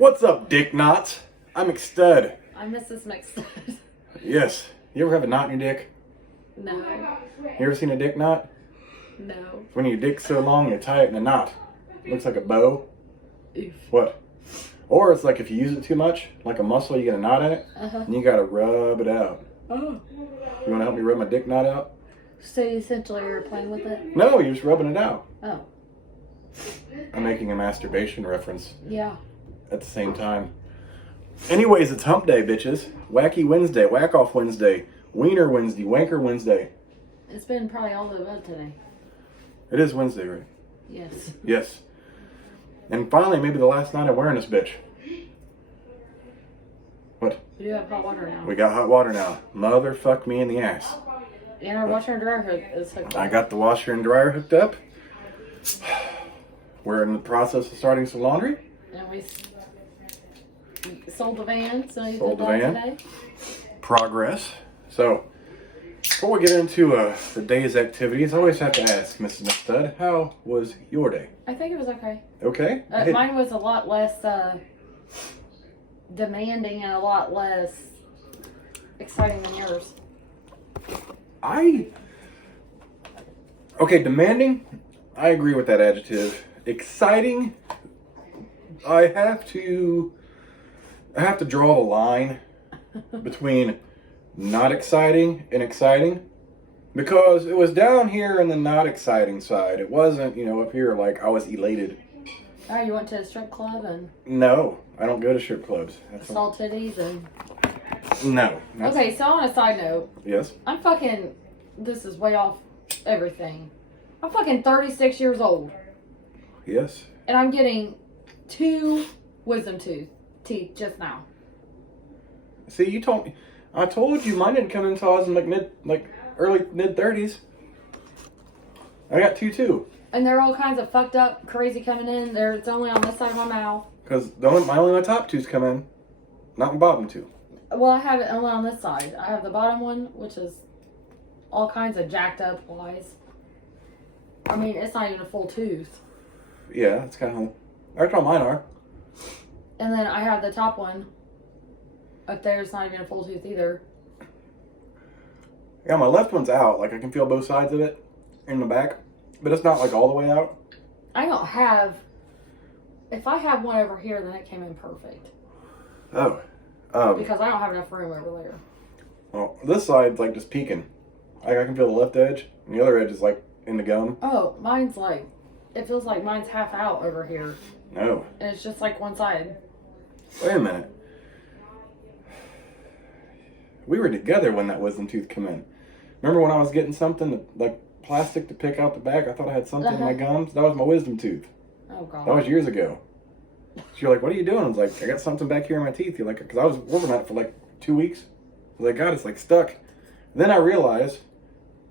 What's up, dick knots? I'm McStud. I'm Mrs. McStud's. Yes. You ever have a knot in your dick? No. You ever seen a dick knot? No. When your dick's so long, you tie it in a knot. Looks like a bow. Oof. What? Or it's like if you use it too much, like a muscle, you get a knot in it, and you gotta rub it out. Oh. You wanna help me rub my dick knot out? So essentially you're playing with it? No, you're just rubbing it out. Oh. I'm making a masturbation reference Yeah. at the same time. Anyways, it's hump day, bitches. Wacky Wednesday, whack off Wednesday, wiener Wednesday, wanker Wednesday. It's been probably all the above today. It is Wednesday, right? Yes. Yes. And finally, maybe the last night of wearing this bitch. What? We do have hot water now. We got hot water now. Motherfuck me in the ass. And our washer and dryer hook is hooked up. I got the washer and dryer hooked up. We're in the process of starting some laundry. And we sold the van, so you Sold did the that van. today. Progress. So, before we get into the day's activities, I always have to ask, Mrs. McStud, how was your day? I think it was okay. Okay? Mine was a lot less demanding and a lot less exciting than yours. Okay, demanding, I agree with that adjective. Exciting, I have to draw the line between not exciting and exciting, because it was down here in the not exciting side. It wasn't, up here like I was elated. Oh, you went to a strip club and No, I don't go to strip clubs. saw titties and... No. Okay, so on a side note, Yes? this is way off everything. I'm fucking 36 years old. Yes. And I'm getting 2 wisdom teeth just now. See, I told you mine didn't come in until I was in early mid-30s. I got 2 too. And they're all kinds of fucked up, crazy coming in. It's only on this side of my mouth. Because only my top 2's come in, not my bottom 2. Well, I have it only on this side. I have the bottom one, which is all kinds of jacked up wise. I mean, it's not even a full tooth. Yeah, that's kind of... That's how mine are. And then I have the top one. Up there, it's not even a full tooth either. Yeah, my left one's out. Like, I can feel both sides of it in the back. But it's not, all the way out. I don't have... If I have one over here, then it came in perfect. Oh. Because I don't have enough room over there. Well, this side's, just peeking. I can feel the left edge. And the other edge is, in the gum. Oh, mine's it feels like mine's half out over here. No. And it's just one side. Wait a minute. We were together when that wisdom tooth came in. Remember when I was getting something, plastic to pick out the back? I thought I had something in my gums. That was my wisdom tooth. Oh, God. That was years ago. So you're like, what are you doing? I was like, I got something back here in my teeth. You're like, because I was working on it for 2 weeks. I was like, God, it's stuck. Then I realized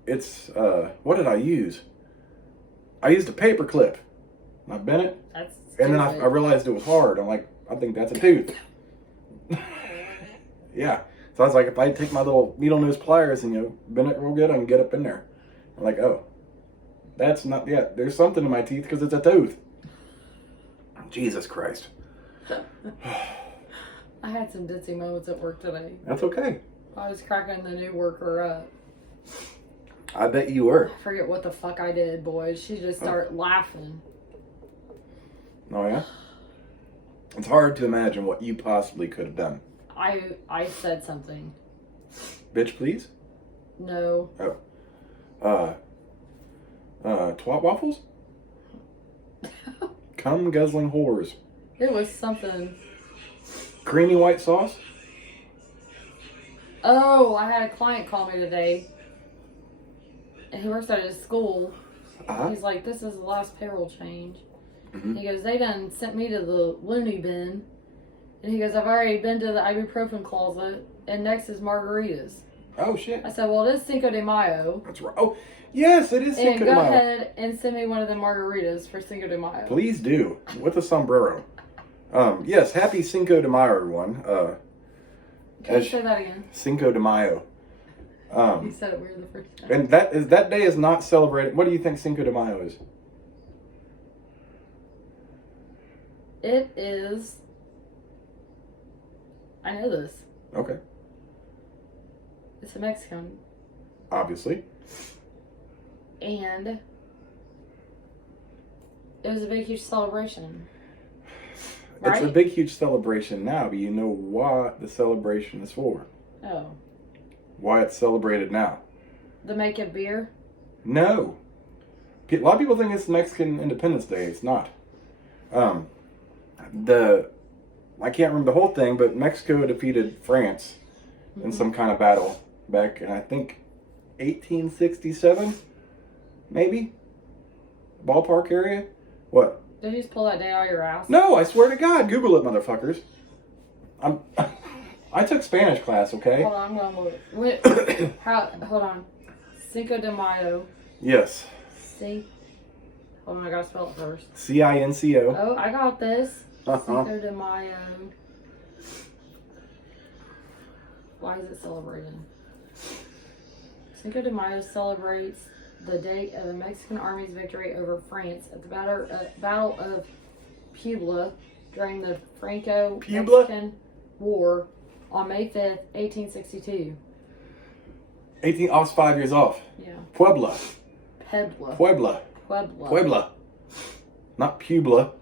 it's, what did I use? I used a paper clip. I bent it. That's and then I realized it was hard. I'm like, I think that's a tooth. Yeah. So I was like, if I take my little needle nose pliers and bend it real good, I can get up in there. I'm like, oh, that's not, yeah, there's something in my teeth because it's a tooth. Jesus Christ. I had some ditzy moments at work today. That's okay. I was cracking the new worker up. I bet you were. I forget what the fuck I did, boys. She just started laughing. Oh, yeah? It's hard to imagine what you possibly could have done. I said something. Bitch, please? No. Oh. Twat waffles? Cum guzzling whores. It was something. Creamy white sauce? Oh, I had a client call me today. And he works at his school. Uh-huh. He's like, this is the last payroll change. Mm-hmm. He goes, they done sent me to the loony bin. And he goes, I've already been to the ibuprofen closet. And next is margaritas. Oh, shit. I said, well, it is Cinco de Mayo. That's right. Oh, yes, it is Cinco de Mayo. And go ahead and send me one of the margaritas for Cinco de Mayo. Please do. With a sombrero. Yes, happy Cinco de Mayo, everyone. Can you say that again? Cinco de Mayo. You said it weird the first time. And that day is not celebrated. What do you think Cinco de Mayo is? It is I know this. Okay. It's a Mexican. Obviously. And it was a big, huge celebration. Right? It's a big, huge celebration now, but you know what the celebration is for. Oh. Why it's celebrated now. The make of beer? No. A lot of people think it's Mexican Independence Day. It's not. I can't remember the whole thing, but Mexico defeated France in some kind of battle back in, I think, 1867? Maybe? Ballpark area? What? Did you just pull that day out of your ass? No, I swear to God. Google it, motherfuckers. I took Spanish class, okay? Hold on, I'm going to look. Hold on. Cinco de Mayo. Yes. Hold on, I gotta spell it first. Cinco. Oh, I got this. Cinco de Mayo. Why is it celebrated? Cinco de Mayo celebrates the date of the Mexican Army's victory over France at the Battle of Puebla during the Franco-Mexican War on May 5th, 1862. I was 5 years off. Yeah. Puebla. Puebla. Not Puebla.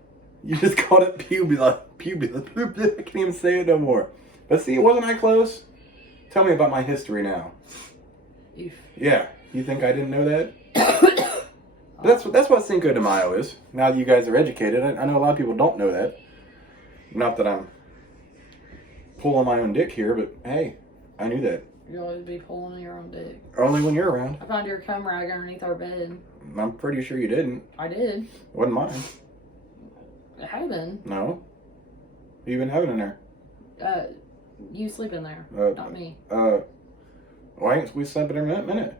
You just called it Puebla. I can't even say it no more. But see, wasn't I close? Tell me about my history now. Oof. Yeah. You think I didn't know that? But that's what Cinco de Mayo is. Now that you guys are educated, I know a lot of people don't know that. Not that I'm pulling my own dick here, but hey, I knew that. You always be pulling your own dick. Only when you're around. I found your cum rag underneath our bed. I'm pretty sure you didn't. I did. Wasn't mine. It had been. No. Who you been having in there? You sleep in there, not me. Why ain't we slept in there in a minute?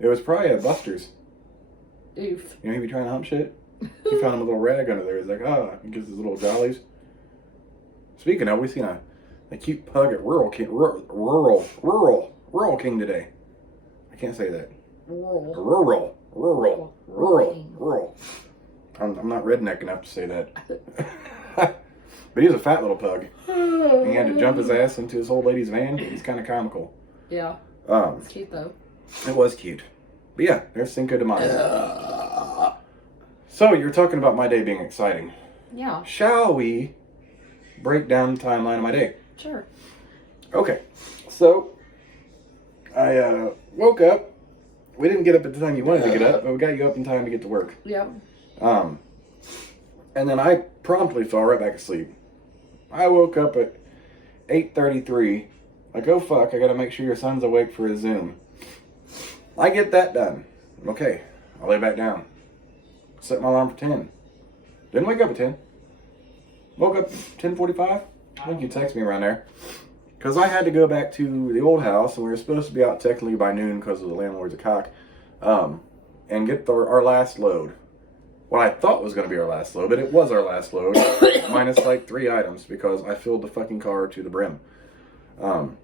It was probably a Buster's. Oof. You know, he be trying to hump shit. He found him a little rag under there. He's like, he gives his little jollies. Speaking of, we seen a cute pug at Rural King today. I can't say that. Rural. I'm not redneck enough to say that. But he's a fat little pug. And he had to jump his ass into his old lady's van. He's kind of comical. Yeah. It's cute though. It was cute. But yeah, there's Cinco de Mayo. So you're talking about my day being exciting. Yeah. Shall we break down the timeline of my day? Sure. Okay. So I woke up. We didn't get up at the time you wanted to get up, but we got you up in time to get to work. Yep. And then I promptly fell right back asleep. I woke up at 8:33. Like, oh fuck, I gotta make sure your son's awake for his Zoom. I get that done. Okay, I'll lay back down. Set my alarm for 10. Didn't wake up at 10. Woke up 10:45. I think you texted me around there. Because I had to go back to the old house, and we were supposed to be out technically by noon because of the landlord's a cock, and get our last load. What I thought was going to be our last load, but it was our last load, minus like 3 items, because I filled the fucking car to the brim. And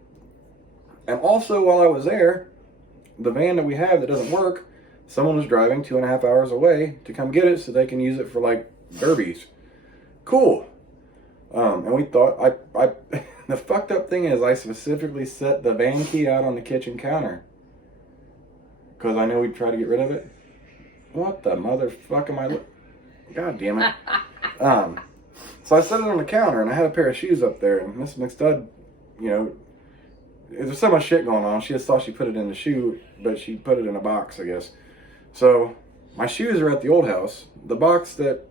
also, while I was there, the van that we have that doesn't work, someone was driving 2.5 hours away to come get it so they can use it for like derbies. Cool. And we thought, the fucked up thing is I specifically set the van key out on the kitchen counter. Because I know we'd try to get rid of it. What the motherfucker am I God damn it. So I set it on the counter and I had a pair of shoes up there and Miss McStud, you know, there's so much shit going on. She just thought she put it in the shoe, but she put it in a box, I guess. So my shoes are at the old house. The box that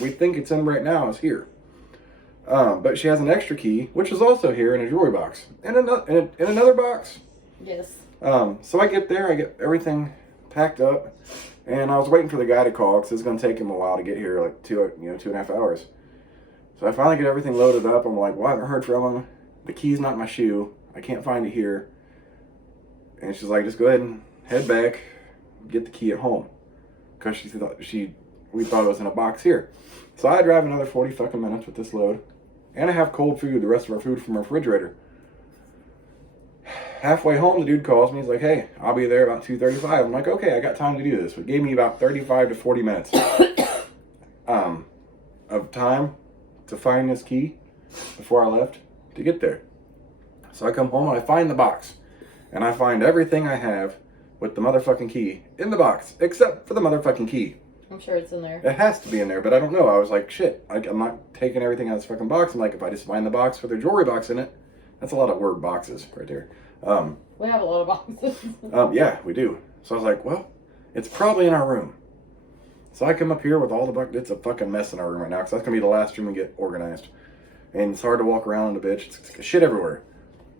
we think it's in right now is here. But she has an extra key, which is also here in a jewelry box. In another box. Yes. So I get there, I get everything packed up, and I was waiting for the guy to call because it's going to take him a while to get here, like 2.5 hours. So I finally get everything loaded up. I'm like, well, I haven't heard from him. The key's not in my shoe. I can't find it here. And she's like, just go ahead and head back, get the key at home. Because we thought it was in a box here. So I drive another 40 fucking minutes with this load. And I have cold food, the rest of our food from our refrigerator. Halfway home, the dude calls me. He's like, hey, I'll be there about 2:35. I'm like, okay, I got time to do this. It gave me about 35 to 40 minutes of time to find this key. before I left to get there. So I come home and I find the box. And I find everything I have with the motherfucking key in the box, except for the motherfucking key. I'm sure it's in there. It has to be in there, but I don't know. I was like, shit, I'm not taking everything out of this fucking box. I'm like, if I just find the box with their jewelry box in it, that's a lot of word boxes right there. We have a lot of boxes. Yeah, we do. So I was like, well, it's probably in our room. So I come up here with all the buckets. It's a fucking mess in our room right now, because that's going to be the last room we get organized. And it's hard to walk around the bitch. It's shit everywhere.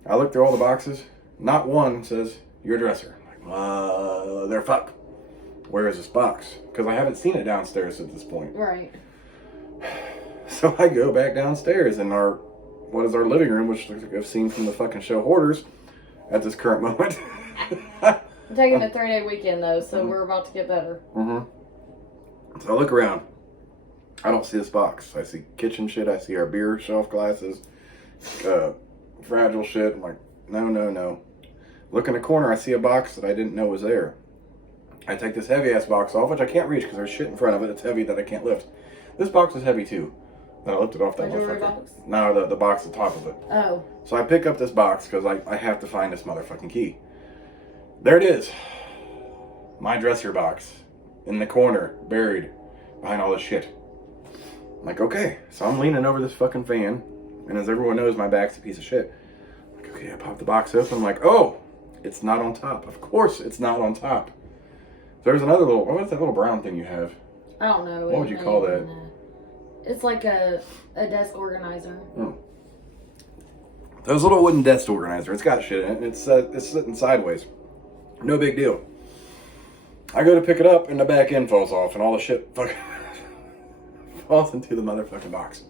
I look through all the boxes. Not one says, your dresser. I'm like, they're fuck. Where is this box? Because I haven't seen it downstairs at this point. Right. So I go back downstairs in our living room, which looks like I've seen from the fucking show Hoarders at this current moment. I'm taking a 3-day weekend though, so we're about to get better. So I look around. I don't see this box. I see kitchen shit. I see our beer shelf glasses, fragile shit. I'm like, no. Look in the corner. I see a box that I didn't know was there. I take this heavy ass box off, which I can't reach because there's shit in front of it. It's heavy that I can't lift. This box is heavy too. Then I lifted off that motherfucker. Box? No, the box on top of it. Oh. So I pick up this box because I have to find this motherfucking key. There it is. My dresser box. In the corner, buried behind all this shit. I'm like, okay. So I'm leaning over this fucking fan. And as everyone knows, my back's a piece of shit. I'm like, okay, I pop the box open. I'm like, oh, it's not on top. Of course it's not on top. There's another little, what is that little brown thing you have? I don't know. What would you call that? It's like a desk organizer. Those little wooden desk organizer. It's got shit in it. It's sitting sideways. No big deal. I go to pick it up and the back end falls off and all the shit fucking falls into the motherfucking box.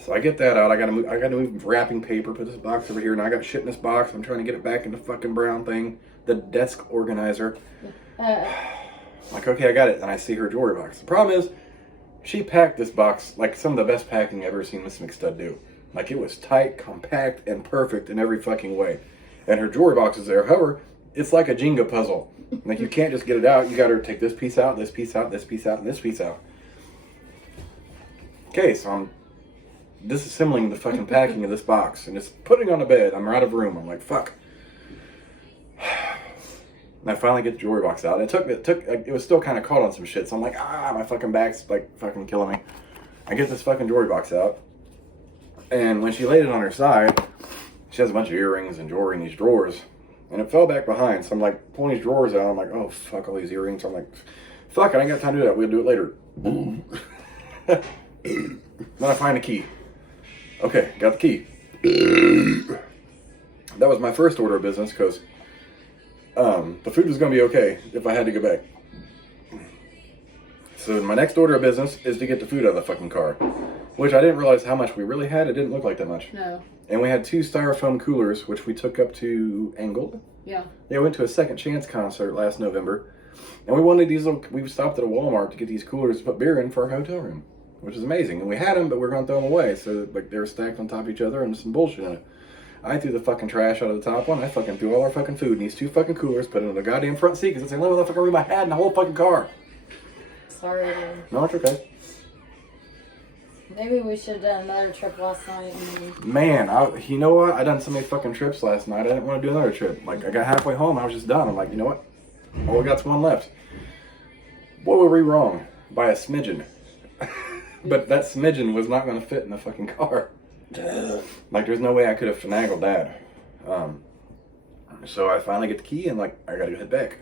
So I get that out. I gotta move wrapping paper, put this box over here, and I got shit in this box. I'm trying to get it back in the fucking brown thing. The desk organizer. Like, okay, I got it. And I see her jewelry box. The problem is, she packed this box like some of the best packing I've ever seen Miss McStud do. Like, it was tight, compact, and perfect in every fucking way. And her jewelry box is there. However, it's like a Jenga puzzle. Like, you can't just get it out. You gotta take this piece out, this piece out, this piece out, and this piece out. Okay, so I'm disassembling the fucking packing of this box and just putting it on the bed. I'm out of room. I'm like, fuck. And I finally get the jewelry box out. It was still kind of caught on some shit. So I'm like, my fucking back's like fucking killing me. I get this fucking jewelry box out. And when she laid it on her side, she has a bunch of earrings and jewelry in these drawers. And it fell back behind. So I'm like pulling these drawers out. I'm like, oh, fuck all these earrings. I'm like, fuck, I ain't got time to do that. We'll do it later. Then I find the key. Okay, got the key. That was my first order of business because the food was going to be okay if I had to go back. So my next order of business is to get the food out of the fucking car, which I didn't realize how much we really had. It didn't look like that much. No. And we had 2 styrofoam coolers, which we took up to Angled. Yeah. Yeah, we went to a Second Chance concert last November, and we wanted these little. We stopped at a Walmart to get these coolers to put beer in for our hotel room, which is amazing. And we had them, but we were going to throw them away. So like they were stacked on top of each other and some bullshit in it. I threw the fucking trash out of the top one. I fucking threw all our fucking food in these 2 fucking coolers, put it in the goddamn front seat because it's the only motherfucking room I had in the whole fucking car. Sorry. No, it's okay. Maybe we should have done another trip last night. Man, you know what? I done so many fucking trips last night. I didn't want to do another trip. Like, I got halfway home. I was just done. I'm like, you know what? All we got's one left. Boy, were we wrong. By a smidgen. But that smidgen was not going to fit in the fucking car. Like, there's no way I could have finagled that. So I finally get the key and, like, I got to head back.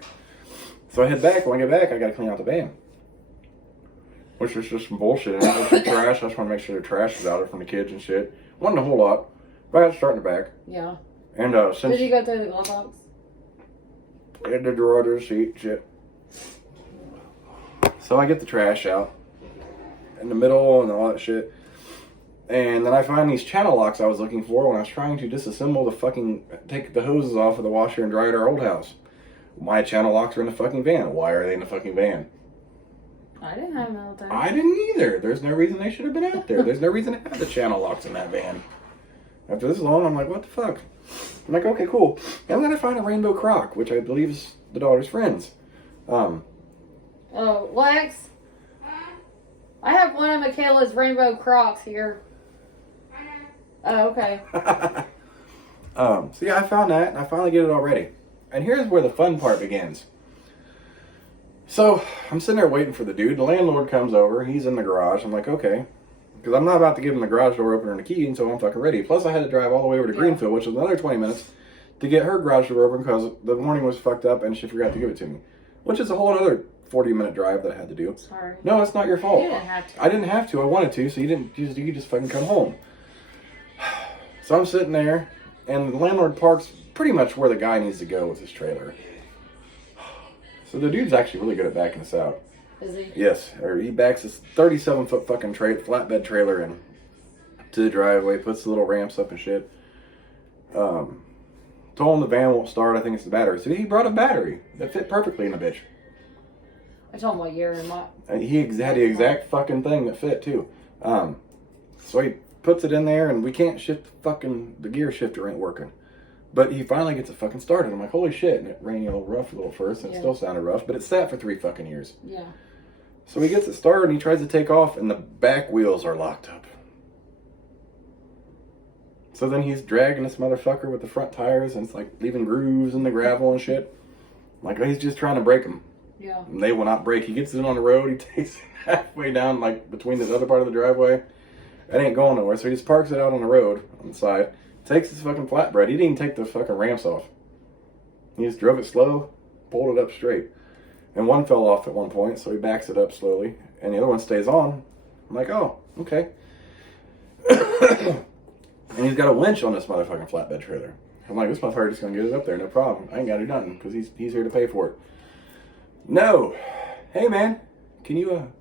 So I head back. When I get back, I got to clean out the van. Which was just some bullshit. And it was some trash. I just want to make sure the trash is out from the kids and shit. Wasn't a whole lot. But I got to start in the back. Yeah. And since... Did you go through the glove box? In the drawer, the seat, shit. So I get the trash out. In the middle and all that shit. And then I find these channel locks I was looking for when I was trying to disassemble the fucking... Take the hoses off of the washer and dryer at our old house. My channel locks are in the fucking van. Why are they in the fucking van? I didn't have them out there. I didn't either. There's no reason they should have been out there. There's no reason to have the channel locks in that van. After this long, I'm like, what the fuck? I'm like, okay, cool. And then I find a rainbow crock, which I believe is the daughter's friend's. Oh, Lex? I have one of Michaela's rainbow Crocs here. Oh, okay. So yeah, I found that, and I finally get it all ready. And here's where the fun part begins. So I'm sitting there waiting for the dude. The landlord comes over. He's in the garage. I'm like, okay. Because I'm not about to give him the garage door opener and the key until I'm fucking ready. Plus, I had to drive all the way over to Greenfield, which was another 20 minutes, to get her garage door open because the morning was fucked up and she forgot to give it to me. Which is a whole other 40-minute drive that I had to do. Sorry. No, it's not your fault. You didn't have to. I didn't have to. I wanted to, so you could just fucking come home. So I'm sitting there, and the landlord parks pretty much where the guy needs to go with his trailer. So the dude's actually really good at backing us out. Is he? Yes, or he backs this 37-foot fucking flatbed trailer in to the driveway, puts the little ramps up and shit. Told him the van won't start. I think it's the battery. So he brought a battery that fit perfectly in the bitch. I told him what year and what. And he had the exact fucking thing that fit too. So he puts it in there, and we can't shift the gear shifter ain't working. But he finally gets it fucking started. I'm like, holy shit. And it ran a little rough a little first, and it still sounded rough, but it sat for 3 fucking years. Yeah. So he gets it started, and he tries to take off, and the back wheels are locked up. So then he's dragging this motherfucker with the front tires, and it's like leaving grooves in the gravel and shit. Like, he's just trying to break them. Yeah. And they will not break. He gets it on the road, he takes it halfway down, like, between the other part of the driveway. It ain't going nowhere, so he just parks it out on the road, on the side. Takes his fucking flatbread. He didn't even take the fucking ramps off. He just drove it slow, pulled it up straight. And one fell off at one point, so he backs it up slowly. And the other one stays on. I'm like, oh, okay. And he's got a winch on this motherfucking flatbed trailer. I'm like, this motherfucker just gonna get it up there, no problem. I ain't gotta do nothing, because he's here to pay for it. No. Hey, man, can you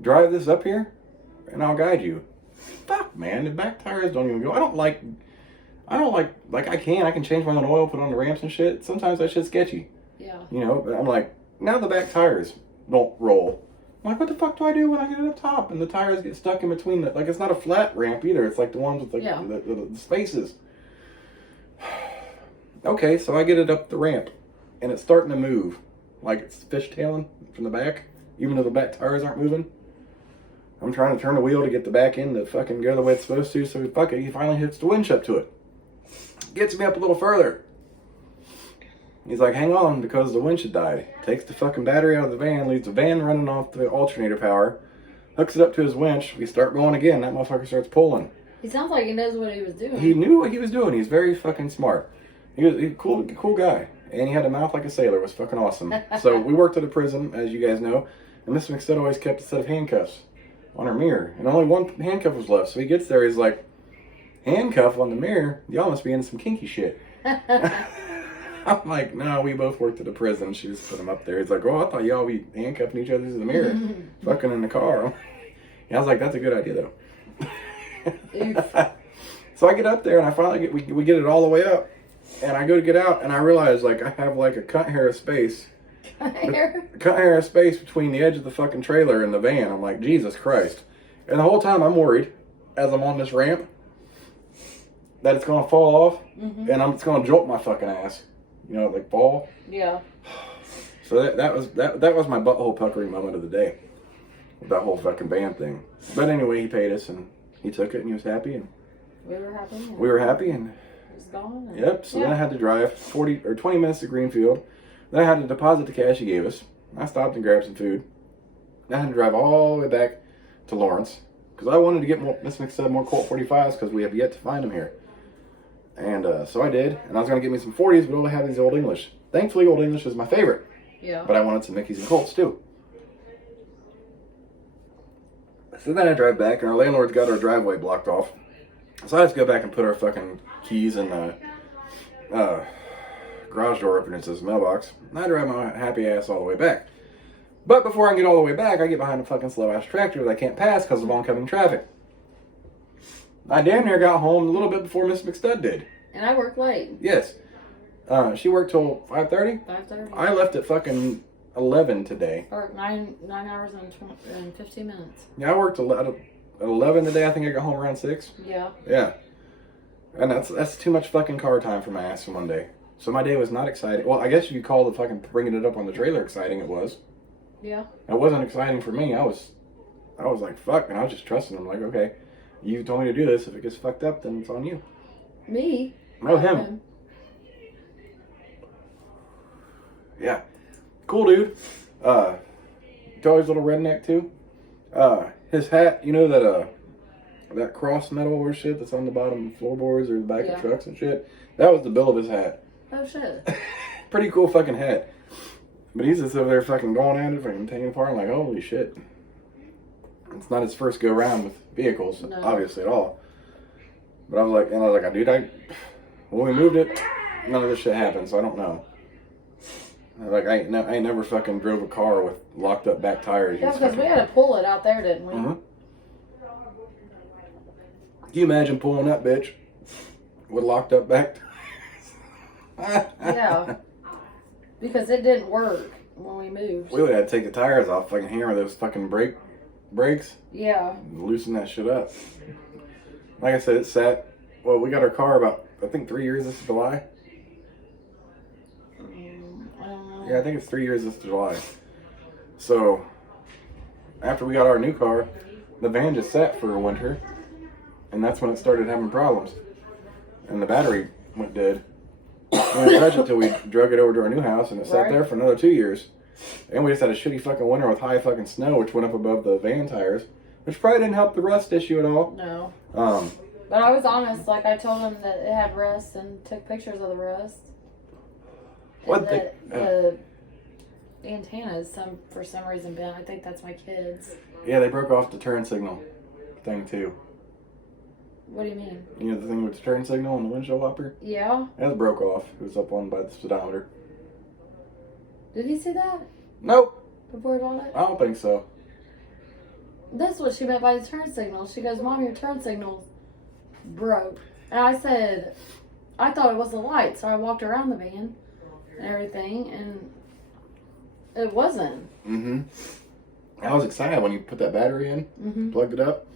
drive this up here? And I'll guide you. Fuck, man, the back tires don't even go. I don't like, I can change my own oil, put on the ramps and shit. Sometimes that shit's sketchy. Yeah. You know, but I'm like, now the back tires don't roll. I'm like, what the fuck do I do when I get it up top? And the tires get stuck in between like, it's not a flat ramp either. It's like the ones with the spaces. Okay, so I get it up the ramp, and it's starting to move. Like it's fishtailing from the back, even though the back tires aren't moving. I'm trying to turn the wheel to get the back end to fucking go the way it's supposed to, so fuck it, he finally hits the winch up to it. Gets me up a little further. He's like, hang on, because the winch had died. Takes the fucking battery out of the van, leaves the van running off the alternator power, hooks it up to his winch, we start going again, that motherfucker starts pulling. He sounds like he knows what he was doing. He knew what he was doing, he's very fucking smart. He was a cool guy, and he had a mouth like a sailor, it was fucking awesome. So we worked at a prison, as you guys know, and Miss McStud always kept a set of handcuffs on her mirror, and only one handcuff was left. So he gets there, he's like, handcuff on the mirror? Y'all must be in some kinky shit. I'm like, no, we both worked at a prison. She just put him up there. He's like, oh, I thought y'all be handcuffing each other to the mirror, fucking in the car. Yeah, I was like, that's a good idea though. So I get up there, and I finally we get it all the way up, and I go to get out, and I realize like I have like a cunt hair of space. Cut hair of space between the edge of the fucking trailer and the van. I'm like, Jesus Christ. And the whole time I'm worried, as I'm on this ramp, that it's going to fall off, and it's going to jolt my fucking ass. You know, like fall. Yeah. So that was my butthole puckering moment of the day. With that whole fucking van thing. But anyway, he paid us, and he took it, and he was happy, and we were happy. And we were happy, and it was gone. And yep. So then I had to drive 20 minutes to Greenfield. Then I had to deposit the cash he gave us. I stopped and grabbed some food. Then I had to drive all the way back to Lawrence because I wanted to get Miss McStud more Colt 45s because we have yet to find them here. And so I did, and I was going to get me some 40s, but all I have is Old English. Thankfully, Old English is my favorite. Yeah. But I wanted some Mickeys and Colts too. So then I drive back, and our landlord's got our driveway blocked off. So I have to go back and put our fucking keys in the garage door opener into his mailbox. And I drive my happy ass all the way back. But before I get all the way back, I get behind a fucking slow-ass tractor that I can't pass because of oncoming traffic. I damn near got home a little bit before Miss McStud did. And I work late. Yes. She worked till 5:30? 5:30. I left at fucking 11 today. I worked 9 hours and 15 minutes. Yeah, I worked at 11 today. I think I got home around 6. Yeah. Yeah. And that's too much fucking car time for my ass in one day. So my day was not exciting. Well, I guess you could call the fucking bringing it up on the trailer exciting. It was. Yeah. It wasn't exciting for me. I was I was like, fuck, and I was just trusting him. Like, okay, you told me to do this. If it gets fucked up, then it's on you. Me? No, him. Yeah. Cool dude. Joey's little redneck too. His hat, you know that cross metal or shit that's on the bottom of floorboards or the back of trucks and shit? That was the bill of his hat. Oh shit. Pretty cool fucking hat. But he's just over there fucking going at it, fucking taking it apart. I'm like, holy shit. It's not his first go round with vehicles, obviously, at all. But I was like, dude, when we moved it, none of this shit happened, so I don't know. Like, I ain't never fucking drove a car with locked up back tires. Yeah, because we had to pull it out there, didn't we? Mm-hmm. Can you imagine pulling that bitch with locked up back tires? Yeah. Because it didn't work when we moved. We would have to take the tires off, fucking hammer those fucking brakes. Yeah. Loosen that shit up. Like I said, it sat. Well, we got our car about, I think, 3 years this July. Yeah, I think it's 3 years this July. So, after we got our new car, the van just sat for a winter. And that's when it started having problems. And the battery went dead. We didn't touch it until we drug it over to our new house, and it sat there for another 2 years. And we just had a shitty fucking winter with high fucking snow, which went up above the van tires, which probably didn't help the rust issue at all. No. But I was honest. Like, I told him that it had rust and took pictures of the rust. What the antennas, for some reason, bent. I think that's my kids. Yeah, they broke off the turn signal thing too. What do you mean? You know the thing with the turn signal and the windshield wiper? Yeah. That broke off. It was up on by the speedometer. Did he see that? Nope. Before he bought it? I don't think so. That's what she meant by the turn signal. She goes, Mom, your turn signal's broke. And I said, I thought it was the light, so I walked around the van and everything, and it wasn't. Mm-hmm. I was excited when you put that battery in, plugged it up.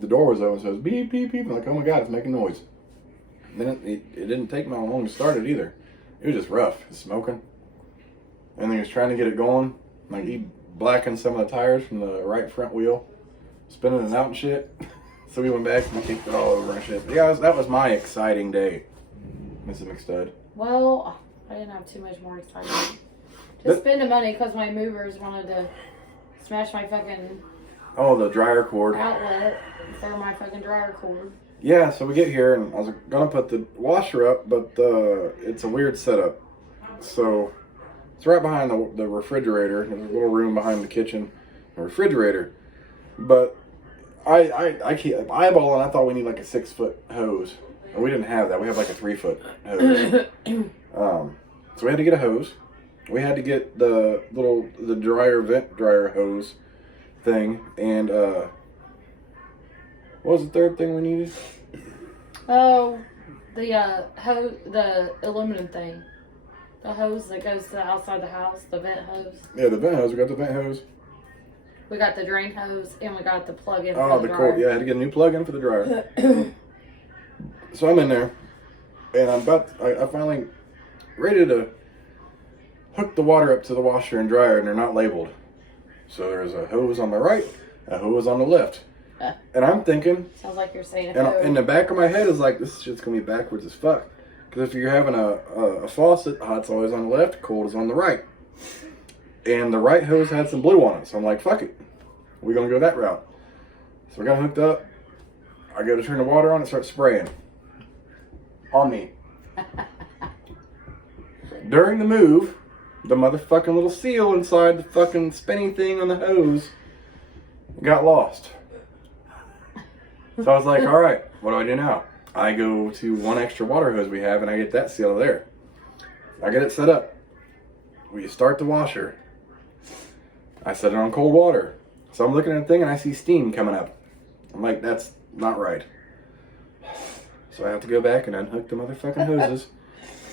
The door was open, so it was beep, beep, beep. I'm like, oh my God, it's making noise. Then it didn't take me long to start it either. It was just rough. It was smoking. And then he was trying to get it going. Like, he blackened some of the tires from the right front wheel, spinning it out and shit. So we went back and kicked it all over and shit. But yeah, that was my exciting day, Mrs. McStud. Well, I didn't have too much more excitement. Just spending money because my movers wanted to smash my fucking... Oh, the dryer cord. Outlet for my fucking dryer cord. Yeah, so we get here and I was gonna put the washer up, but it's a weird setup. So it's right behind the refrigerator. There's a little room behind the kitchen, a refrigerator. But I keep eyeballing. I thought we need like a 6-foot hose, and we didn't have that. We have like a 3-foot hose. So we had to get a hose. We had to get the vent dryer hose thing, and what was the third thing we needed? Oh, the aluminum thing, the hose that goes to outside the house, the vent hose. Yeah, the vent hose. We got the vent hose. We got the drain hose, and we got the plug-in. Oh, the cord. Yeah, I had to get a new plug-in for the dryer. So I'm in there, and I finally ready to hook the water up to the washer and dryer, and they're not labeled. So there's a hose on the right, a hose on the left. And I'm thinking... Sounds like you're saying a in the back of my head is like, this shit's going to be backwards as fuck. Because if you're having a faucet, hot's always on the left, cold is on the right. And the right hose had some blue on it. So I'm like, fuck it. We're going to go that route. So we got hooked up. I go to turn the water on and start spraying. On me. During the move... The motherfucking little seal inside the fucking spinning thing on the hose got lost. So I was like, all right, what do I do now? I go to one extra water hose we have and I get that seal there. I get it set up. We start the washer. I set it on cold water. So I'm looking at the thing and I see steam coming up. I'm like, that's not right. So I have to go back and unhook the motherfucking hoses.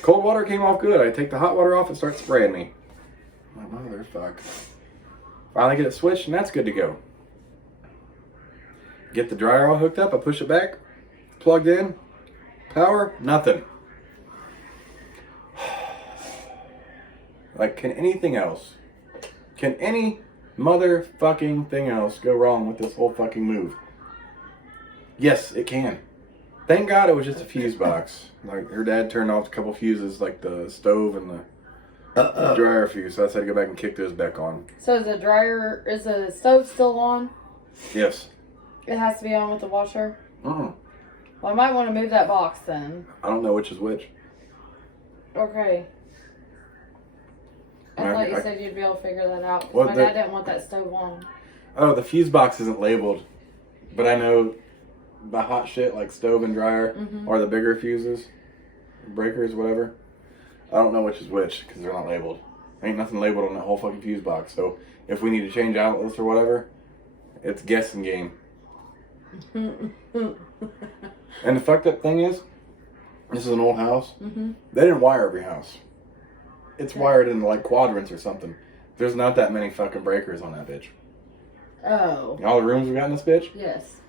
Cold water came off good. I take the hot water off and start spraying me. My motherfucker. Finally get it switched and that's good to go. Get the dryer all hooked up. I push it back. Plugged in. Power. Nothing. Like, can anything else? Can any motherfucking thing else go wrong with this whole fucking move. Yes, it can. Thank God it was just a fuse box. Like, her dad turned off a couple fuses, like the stove and the dryer fuse, so I had to go back and kick those back on. So is the stove still on? Yes. It has to be on with the washer? Uh-uh. Well, I might want to move that box then. I don't know which is which. Okay. I thought you said you'd be able to figure that out. Well, my dad didn't want that stove on. Oh, the fuse box isn't labeled. But I know the hot shit, like stove and dryer, or the bigger fuses, breakers, whatever. I don't know which is which, because they're not labeled. Ain't nothing labeled on that whole fucking fuse box. So, if we need to change outlets or whatever, it's guessing game. And the fucked up thing is, this is an old house. They didn't wire every house. It's wired in like quadrants or something. There's not that many fucking breakers on that bitch. Oh. All the rooms we got in this bitch? Yes.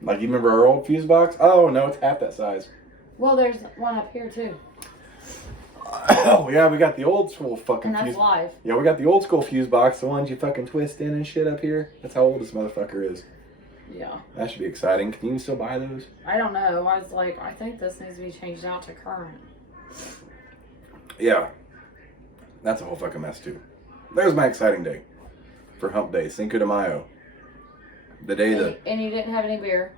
Like, you remember our old fuse box? Oh, no, it's half that size. Well, there's one up here, too. Oh, yeah, we got the old school fucking fuse. And that's live. Yeah, we got the old school fuse box, the ones you fucking twist in and shit up here. That's how old this motherfucker is. Yeah. That should be exciting. Can you still buy those? I don't know. I was like, I think this needs to be changed out to current. Yeah. That's a whole fucking mess, too. There's my exciting day. For Hump Day. Cinco de Mayo. The day that... And you didn't have any beer?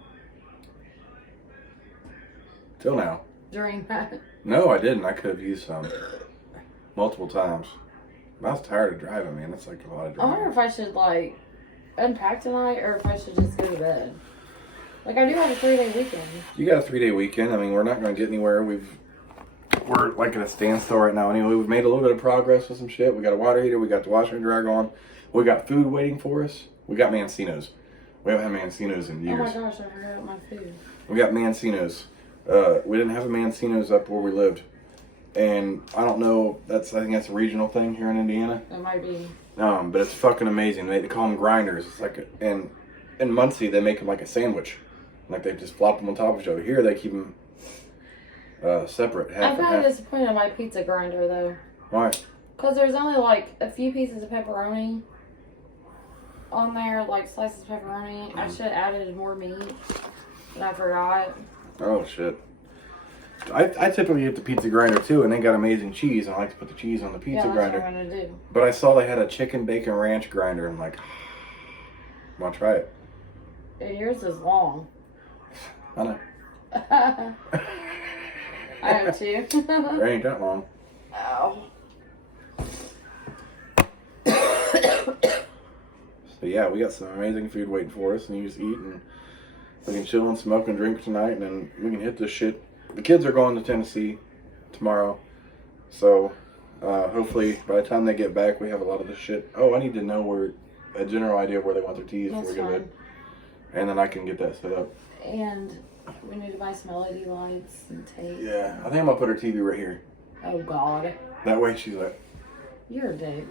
Till now. During that? No, I didn't. I could have used some. Multiple times. I was tired of driving, man. That's like a lot of driving. I wonder if I should, like, unpack tonight or if I should just go to bed. Like, I do have a 3-day weekend. You got a 3-day weekend. I mean, we're not going to get anywhere. We're like at a standstill right now. Anyway, we've made a little bit of progress with some shit. We got a water heater. We got the washer and dryer going. We got food waiting for us. We got Mancino's. We haven't had Mancino's in years. Oh my gosh, I forgot my food. We got Mancino's. We didn't have a Mancino's up where we lived. And I don't know, I think that's a regional thing here in Indiana. That might be. But it's fucking amazing. They call them grinders. It's like, in Muncie, they make them like a sandwich. Like they just flop them on top of each other. Here, they keep them separate. I'm kind of disappointed in my pizza grinder, though. Why? Because there's only like a few pieces of pepperoni on there, like slices of pepperoni. I should have added more meat, and I forgot. Oh, shit. I typically get the pizza grinder, too, and they got amazing cheese. And I like to put the cheese on the pizza grinder. That's what I'm going to do. But I saw they had a chicken bacon ranch grinder. And I'm like, want to try it? And yours is long. I know. I know, too. It ain't that long. Ow. So yeah, we got some amazing food waiting for us, and you just eat, and we can chill and smoke and drink tonight, and then we can hit this shit. The kids are going to Tennessee tomorrow, so hopefully by the time they get back, we have a lot of this shit. Oh, I need to know a general idea of where they want their teas before we get bed, and then I can get that set up. And we need to buy some LED lights and tape. Yeah, I think I'm gonna put her TV right here. Oh God. That way she's like, you're a dick.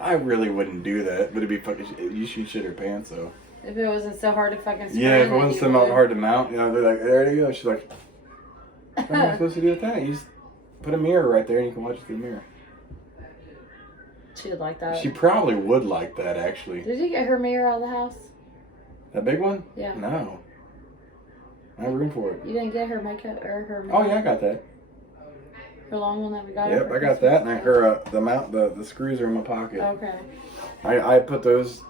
I really wouldn't do that, but it'd be fucking. You should shit her pants though. If it wasn't so hard to fucking. Yeah, if it wasn't so hard to mount, you know, they're like, there you go. She's like, what am I supposed to do with that? You just put a mirror right there and you can watch it through the mirror. She'd like that. She probably would like that, actually. Did you get her mirror out of the house? That big one? Yeah. No. I have room for it. You didn't get her makeup or her Oh, yeah, I got that. Her long one that we got. Yep, I got that. And the screws are in my pocket. Okay. I put those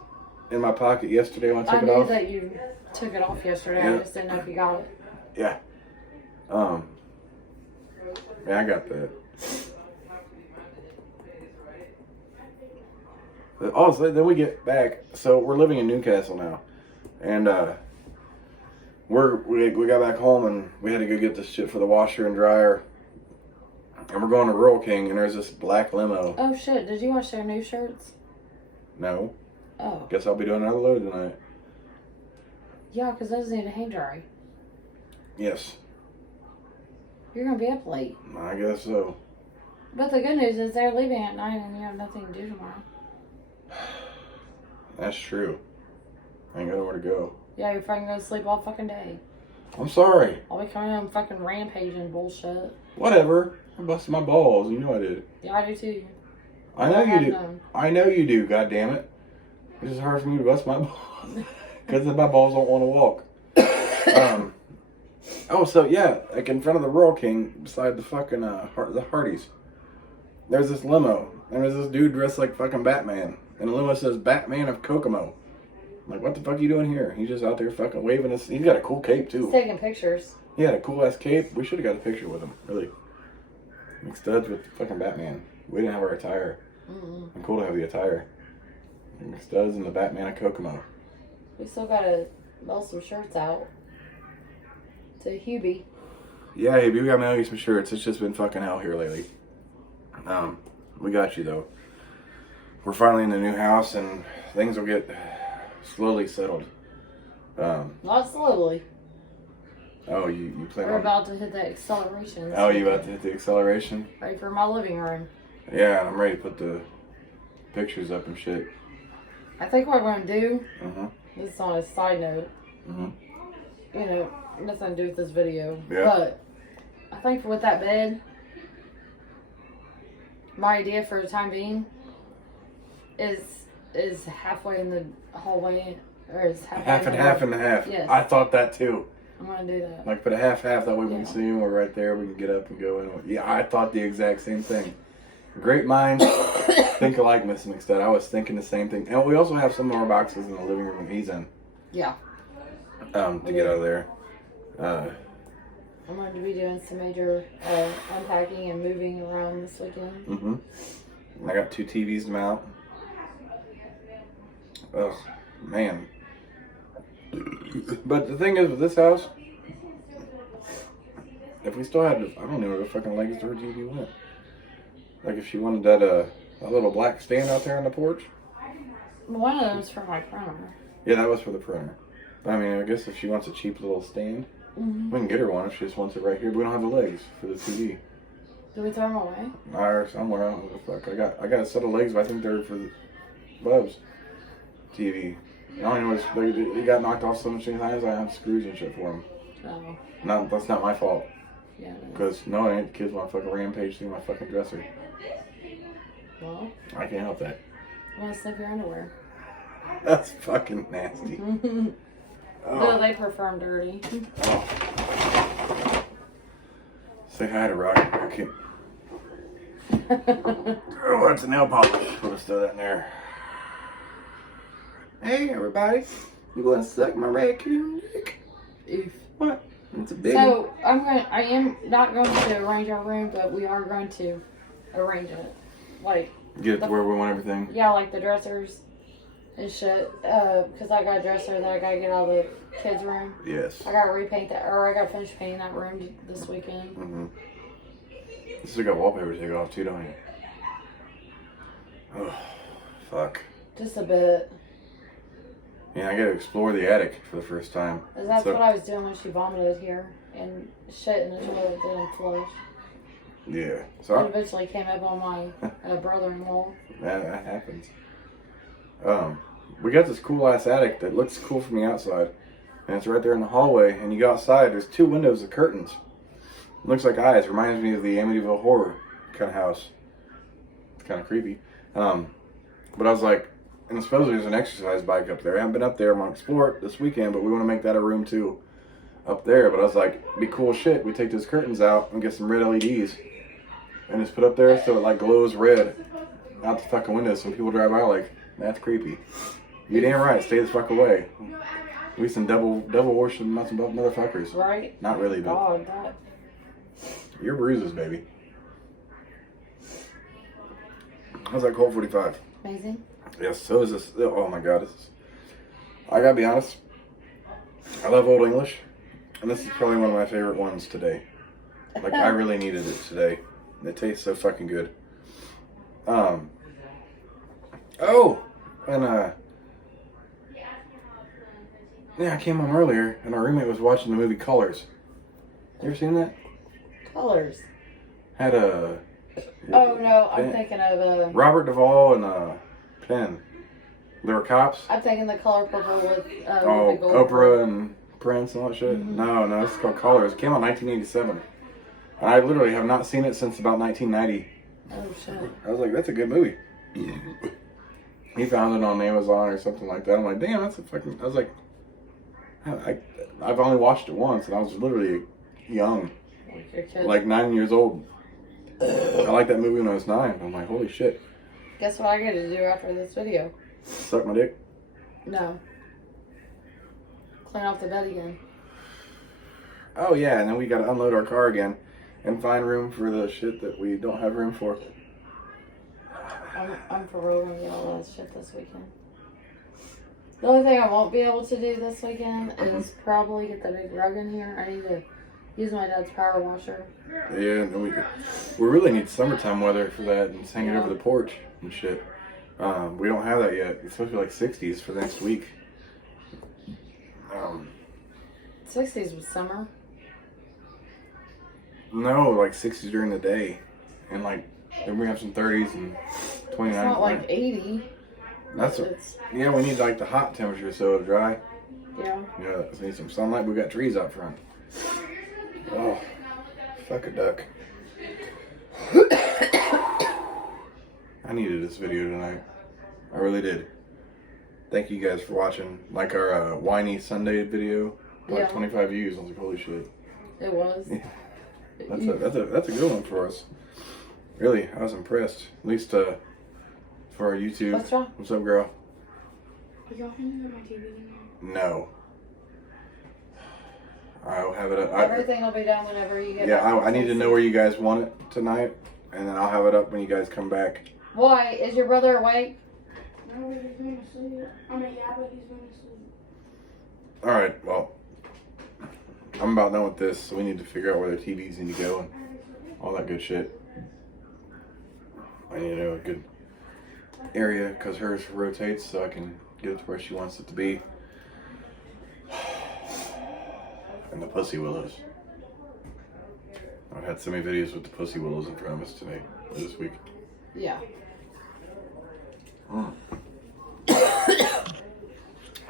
in my pocket yesterday when I took it off. I knew that you took it off yesterday. Yeah. I just didn't know if you got it. Yeah. Yeah, I got that. Oh, so then we get back. So we're living in Newcastle now, and we got back home and we had to go get this shit for the washer and dryer, and we're going to Rural King, and there's this black limo. Oh shit! Did you wash their new shirts? No. Oh. Guess I'll be doing another load tonight. Yeah, because those need to hang dry. Yes. You're gonna be up late. I guess so. But the good news is they're leaving at 9 and you have nothing to do tomorrow. That's true. I ain't got nowhere to go. Yeah, you're fucking gonna sleep all fucking day. I'm sorry. I'll be coming home fucking rampaging bullshit. Whatever. I busted my balls. You know I did. Yeah, I do too. I know you do. I know you do, God damn it. It's just hard for me to bust my balls. Because my balls don't want to walk. Oh, so yeah, like in front of the Royal King, beside the fucking, the Hardys, there's this limo. And there's this dude dressed like fucking Batman. And the limo says, Batman of Kokomo. I'm like, what the fuck are you doing here? He's just out there fucking waving us. He's got a cool cape, too. He's taking pictures. He had a cool ass cape. We should have got a picture with him, really. McStud's with fucking Batman. We didn't have our attire. I'm cool to have the attire. McStud's and the Batman of Kokomo. We still gotta mail some shirts out to Hubie. Yeah, Hubie, we gotta mail you some shirts. It's just been fucking hell here lately. We got you though. We're finally in the new house and things will get slowly settled. Not slowly. Oh, you plan We're on... about to hit the acceleration. Oh, you about to hit the acceleration? Ready for my living room. Yeah, and I'm ready to put the pictures up and shit. I think what we're gonna do, this is on a side note, you know, nothing to do with this video, but I think with that bed, my idea for the time being is halfway in the hallway, or is half and half and a half. Yes. I thought that too. I'm gonna do that. Like put a half, that way we can see him. We're right there. We can get up and go in. Yeah, I thought the exact same thing. Great minds think alike, Miss McStud. I was thinking the same thing. And we also have some more boxes in the living room that he's in. Yeah. To get out of there. I'm going to be doing some major unpacking and moving around this weekend. I got 2 TVs to mount. Ugh, man. But the thing is with this house, if we still had, I don't know where the fucking legs to her TV went. Like if she wanted that little black stand out there on the porch. One of them's for my printer. Yeah, that was for the printer. But I mean, I guess if she wants a cheap little stand, we can get her one if she just wants it right here. But we don't have the legs for the TV. Do we throw them away? Or somewhere. I don't know what the fuck. I got a set of legs, but I think they're for the Bub's TV. I don't know. He got knocked off so many times. I have screws and shit for him. Oh. That's not my fault. Yeah. Because no, it ain't. The kids want to fucking rampage through my fucking dresser. Well, I can't help that. You want to sniff your underwear? That's fucking nasty. No, they prefer them dirty. Say hi to Rocket. Okay. Oh, that's a nail polish. We'll just throw that in there. Hey, everybody. You going to suck my raccoon dick? What? It's a big So, I am not going to arrange our room, but we are going to arrange it. Like, get it to where we want everything. Yeah, like the dressers and shit. Because I got a dresser that I gotta get out of the kids' room. Yes. I gotta repaint that, or I gotta finish painting that room this weekend. You still got wallpaper to take off too, don't you? Oh, fuck. Just a bit. Yeah, I gotta explore the attic for the first time. That's what I was doing when she vomited here and shit in the toilet didn't flush. Yeah. So it eventually came up on my brother-in-law. That happens. We got this cool ass attic that looks cool from the outside, and it's right there in the hallway. And you go outside, there's 2 windows with curtains. It looks like eyes. Reminds me of the Amityville Horror kind of house. It's kind of creepy. But I was like, and supposedly there's an exercise bike up there. I haven't been up there. I'm gonna explore it this weekend, but we want to make that a room too, up there. But I was like, it'd be cool shit. We take those curtains out and get some red LEDs. And just put up there so it like glows red out the fucking window. So when people drive by, like, that's creepy. You damn right, stay the fuck away. We some devil worship motherfuckers. Right? Not really, but God, that. Your bruises, baby. How's that Colt 45? Amazing. Yes, so is this. Oh my god, I gotta be honest. I love Old English, and this is probably one of my favorite ones today. Like, I really needed it today. It tastes so fucking good. Oh, and yeah, I came home earlier, and our roommate was watching the movie Colors. You ever seen that? Colors. Had a. Oh no, I'm thinking of Robert Duvall and Penn. They were cops. I'm thinking the Color Purple with Oprah and Prince and all that shit. No, this is called Colors. It came out in 1987. I literally have not seen it since about 1990. Oh shit. I was like, that's a good movie. He found it on Amazon or something like that. I'm like, damn, that's a fucking. I was like, I've only watched it once, and I was literally young, Like your kid. like 9 years old. I liked that movie when I was 9. I'm like, holy shit. Guess what I got to do after this video? Suck my dick. No. Clean off the bed again. Oh yeah, and then we gotta unload our car again, and find room for the shit that we don't have room for. I'm for real gonna get all that shit this weekend. The only thing I won't be able to do this weekend is probably get the big rug in here. I need to use my dad's power washer. Yeah, and we really need summertime weather for that, and just hang it over the porch and shit. We don't have that yet. It's supposed to be like 60s for the next week. 60s was summer. No, like 60s during the day, and like then we have some 30s and 29. It's not like 80. That's yeah. We need like the hot temperature so it'll dry. Yeah. Yeah, we need some sunlight. We got trees out front. Oh, fuck a duck. I needed this video tonight. I really did. Thank you guys for watching. Like our whiny Sunday video, like 25 views. I was like, holy shit. It was. Yeah. That's a good one for us. Really, I was impressed. At least for our YouTube. What's wrong? What's up, girl? Are y'all gonna get my TV now? No. I'll have it up. Everything will be done whenever you get back. Yeah, I need to know where you guys want it tonight, and then I'll have it up when you guys come back. Why? Is your brother awake? No, he's going to sleep. I mean, yeah, but he's going to sleep. Alright, well, I'm about done with this, so we need to figure out where the TVs need to go and all that good shit. I need to know a good area, because hers rotates, so I can get it to where she wants it to be. And the pussy willows. I've had so many videos with the pussy willows in front of us today, this week. Yeah.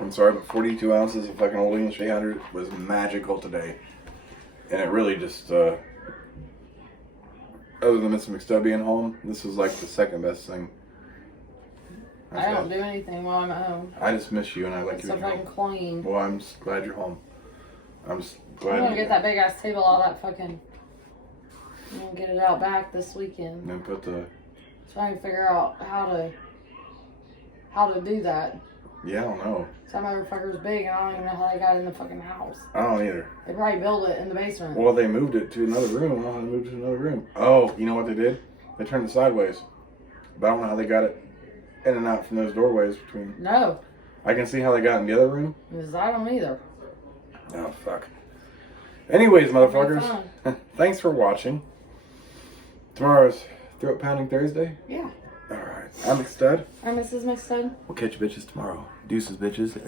I'm sorry, but 42 ounces of fucking Old English 800 was magical today. And it really just, other than Mr. McStud being home, this was like the second best thing. I don't do anything while I'm at home. I just miss you and I like you. Except I can clean. Well, I'm just glad you're home. I'm just glad. I'm gonna get that big ass table, all that fucking. I'm gonna get it out back this weekend. And then put the. So I can figure out how to do that. Yeah, I don't know. Some motherfucker's big and I don't even know how they got in the fucking house. I don't either. They probably built it in the basement. Well, they moved it to another room. I don't know how they moved it to another room. Oh, you know what they did? They turned it sideways. But I don't know how they got it in and out from those doorways between. No. I can see how they got in the other room. Because I don't either. Oh, fuck. Anyways, motherfuckers, thanks for watching. Tomorrow's Throat Pounding Thursday. Yeah. Alright, I'm McStud. I'm Mrs. McStud. We'll catch you bitches tomorrow. Deuces, bitches.